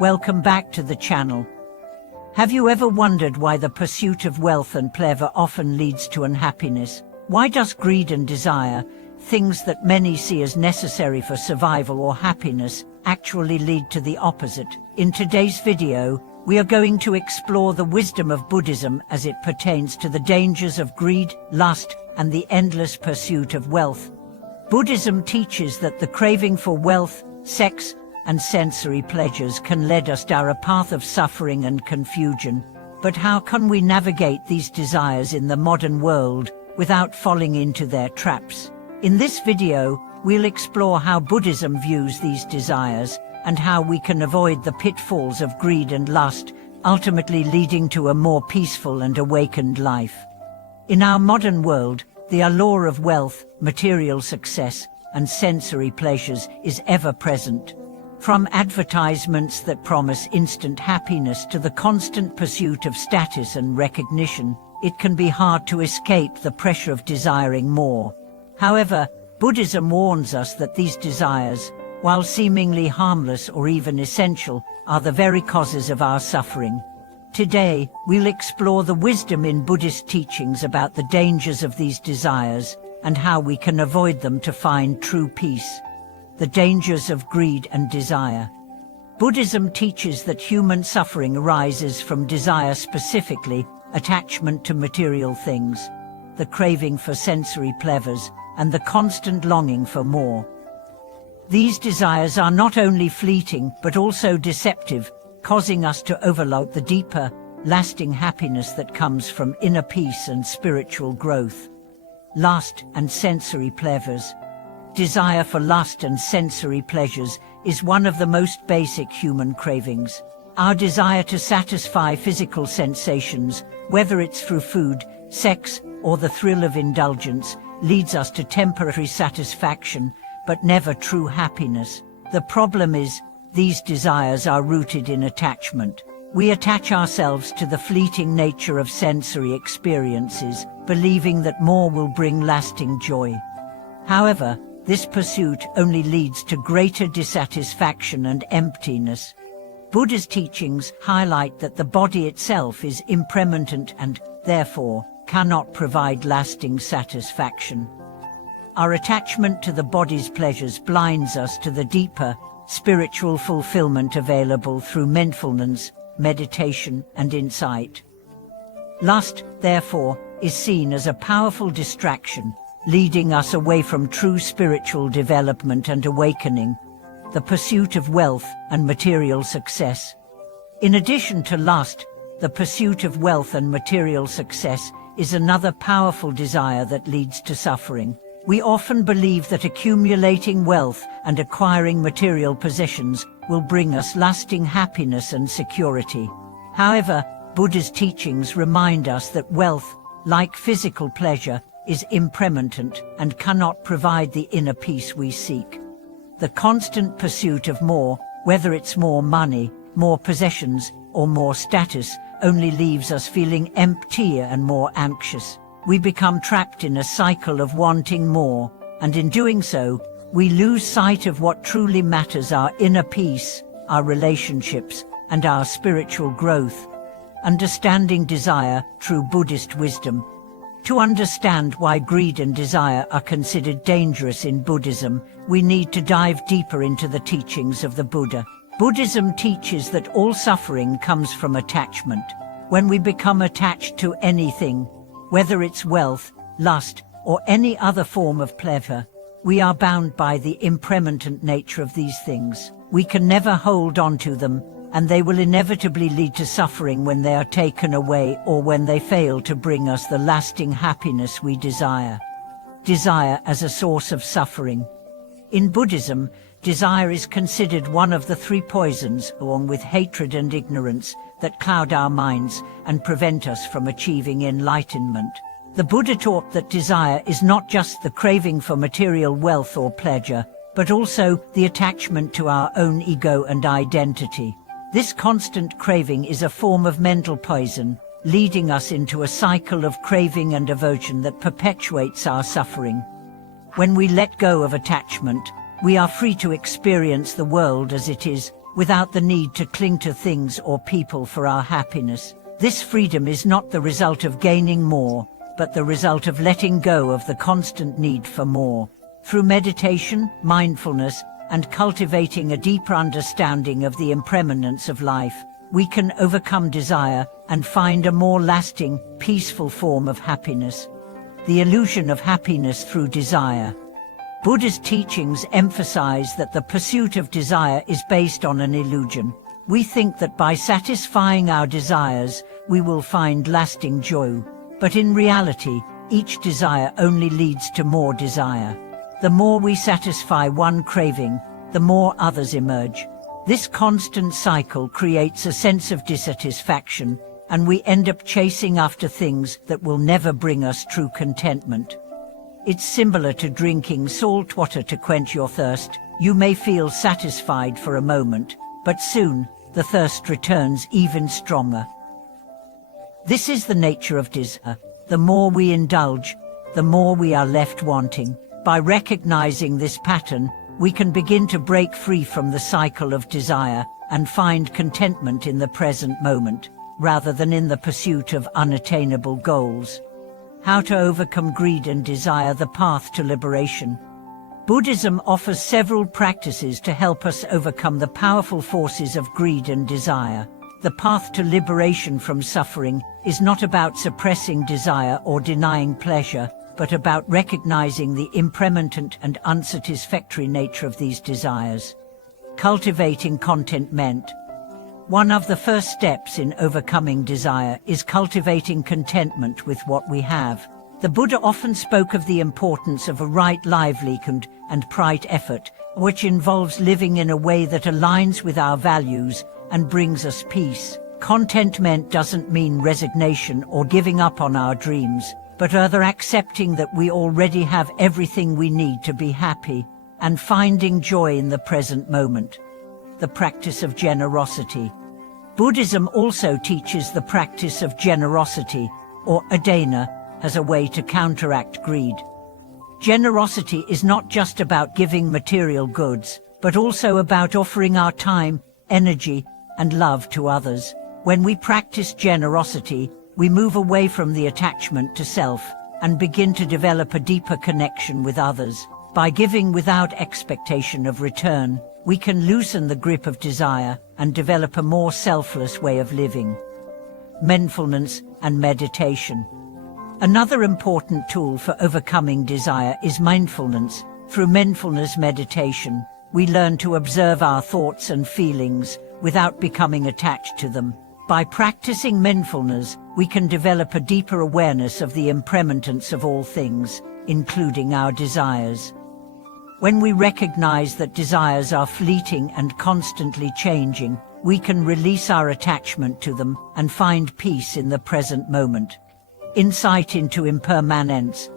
Welcome back to the channel. Have you ever wondered why the pursuit of wealth and pleasure often leads to unhappiness? Why does greed and desire, things that many see as necessary for survival or happiness, actually lead to the opposite? In today's video, we are going to explore the wisdom of Buddhism as it pertains to the dangers of greed, lust, and the endless pursuit of wealth. Buddhism teaches that the craving for wealth, sex, and sensory pleasures can lead us down a path of suffering and confusion. But how can we navigate these desires in the modern world without falling into their traps? In this video, we'll explore how Buddhism views these desires and how we can avoid the pitfalls of greed and lust, ultimately leading to a more peaceful and awakened life. In our modern world, the allure of wealth, material success, and sensory pleasures is ever present. From advertisements that promise instant happiness to the constant pursuit of status and recognition, it can be hard to escape the pressure of desiring more. However, Buddhism warns us that these desires, while seemingly harmless or even essential, are the very causes of our suffering. Today, we'll explore the wisdom in Buddhist teachings about the dangers of these desires and how we can avoid them to find true peace. The dangers of greed and desire. Buddhism teaches that human suffering arises from desire, specifically attachment to material things, the craving for sensory pleasures, and the constant longing for more. These desires are not only fleeting but also deceptive, causing us to overlook the deeper, lasting happiness that comes from inner peace and spiritual growth. Lust and sensory pleasures. Desire for lust and sensory pleasures is one of the most basic human cravings. Our desire to satisfy physical sensations, whether it's through food, sex, or the thrill of indulgence, leads us to temporary satisfaction, but never true happiness. The problem is, these desires are rooted in attachment. We attach ourselves to the fleeting nature of sensory experiences, believing that more will bring lasting joy. However, this pursuit only leads to greater dissatisfaction and emptiness. Buddha's teachings highlight that the body itself is impermanent and, therefore, cannot provide lasting satisfaction. Our attachment to the body's pleasures blinds us to the deeper, spiritual fulfillment available through mindfulness, meditation, and insight. Lust, therefore, is seen as a powerful distraction, leading us away from true spiritual development and awakening, the pursuit of wealth and material success. In addition to lust, the pursuit of wealth and material success is another powerful desire that leads to suffering. We often believe that accumulating wealth and acquiring material possessions will bring us lasting happiness and security. However, Buddha's teachings remind us that wealth, like physical pleasure, is impermanent and cannot provide the inner peace we seek. The constant pursuit of more, whether it's more money, more possessions, or more status, only leaves us feeling emptier and more anxious. We become trapped in a cycle of wanting more, and in doing so, we lose sight of what truly matters: our inner peace, our relationships, and our spiritual growth. Understanding desire through Buddhist wisdom. To understand why greed and desire are considered dangerous in Buddhism, we need to dive deeper into the teachings of the Buddha. Buddhism teaches that all suffering comes from attachment. When we become attached to anything, whether it's wealth, lust, or any other form of pleasure, we are bound by the impermanent nature of these things. We can never hold on to them, and they will inevitably lead to suffering when they are taken away or when they fail to bring us the lasting happiness we desire. Desire as a source of suffering. In Buddhism, desire is considered one of the three poisons, along with hatred and ignorance, that cloud our minds and prevent us from achieving enlightenment. The Buddha taught that desire is not just the craving for material wealth or pleasure, but also the attachment to our own ego and identity. This constant craving is a form of mental poison, leading us into a cycle of craving and aversion that perpetuates our suffering. When we let go of attachment, we are free to experience the world as it is, without the need to cling to things or people for our happiness. This freedom is not the result of gaining more, but the result of letting go of the constant need for more. Through meditation, mindfulness, and cultivating a deeper understanding of the impermanence of life, we can overcome desire and find a more lasting, peaceful form of happiness. The illusion of happiness through desire. Buddha's teachings emphasize that the pursuit of desire is based on an illusion. We think that by satisfying our desires, we will find lasting joy. But in reality, each desire only leads to more desire. The more we satisfy one craving, the more others emerge. This constant cycle creates a sense of dissatisfaction, and we end up chasing after things that will never bring us true contentment. It's similar to drinking salt water to quench your thirst. You may feel satisfied for a moment, but soon, the thirst returns even stronger. This is the nature of desire. The more we indulge, the more we are left wanting. By recognizing this pattern, we can begin to break free from the cycle of desire and find contentment in the present moment, rather than in the pursuit of unattainable goals. How to overcome greed and desire: the path to liberation. Buddhism offers several practices to help us overcome the powerful forces of greed and desire. The path to liberation from suffering is not about suppressing desire or denying pleasure, but about recognizing the impermanent and unsatisfactory nature of these desires. Cultivating contentment. One of the first steps in overcoming desire is cultivating contentment with what we have. The Buddha often spoke of the importance of a right livelihood and pride effort, which involves living in a way that aligns with our values and brings us peace. Contentment doesn't mean resignation or giving up on our dreams, but rather accepting that we already have everything we need to be happy and finding joy in the present moment. The practice of generosity. Buddhism also teaches the practice of generosity, or adana, as a way to counteract greed. Generosity is not just about giving material goods, but also about offering our time, energy, and love to others. When we practice generosity, we move away from the attachment to self and begin to develop a deeper connection with others. By giving without expectation of return, we can loosen the grip of desire and develop a more selfless way of living. Mindfulness and meditation. Another important tool for overcoming desire is mindfulness. Through mindfulness meditation, we learn to observe our thoughts and feelings without becoming attached to them. By practicing mindfulness, we can develop a deeper awareness of the impermanence of all things, including our desires. When we recognize that desires are fleeting and constantly changing, we can release our attachment to them and find peace in the present moment. Insight into impermanence.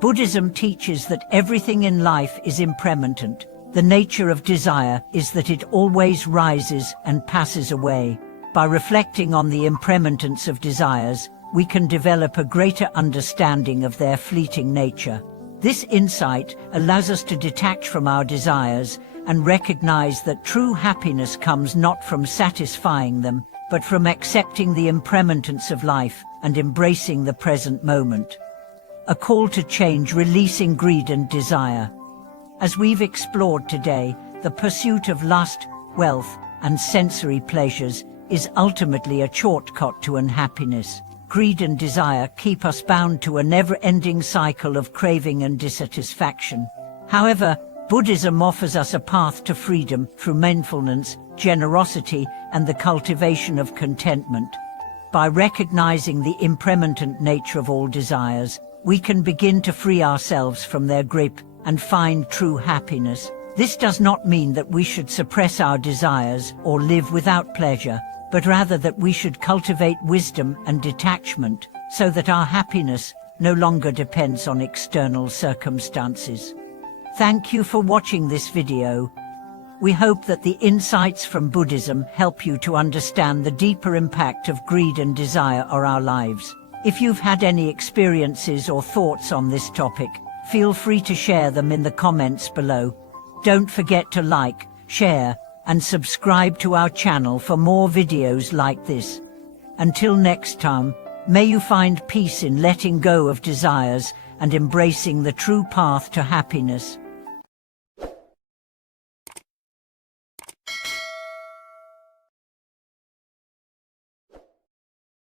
Buddhism teaches that everything in life is impermanent. The nature of desire is that it always rises and passes away. By reflecting on the impermanence of desires, we can develop a greater understanding of their fleeting nature. This insight allows us to detach from our desires and recognize that true happiness comes not from satisfying them, but from accepting the impermanence of life and embracing the present moment. A call to change: releasing greed and desire. As we've explored today, the pursuit of lust, wealth, and sensory pleasures is ultimately a shortcut to unhappiness. Greed and desire keep us bound to a never-ending cycle of craving and dissatisfaction. However, Buddhism offers us a path to freedom through mindfulness, generosity, and the cultivation of contentment. By recognizing the impermanent nature of all desires, we can begin to free ourselves from their grip and find true happiness. This does not mean that we should suppress our desires or live without pleasure, but rather that we should cultivate wisdom and detachment so that our happiness no longer depends on external circumstances. Thank you for watching this video. We hope that the insights from Buddhism help you to understand the deeper impact of greed and desire on our lives. If you've had any experiences or thoughts on this topic, feel free to share them in the comments below. Don't forget to like, share, and subscribe to our channel for more videos like this. Until next time, may you find peace in letting go of desires and embracing the true path to happiness.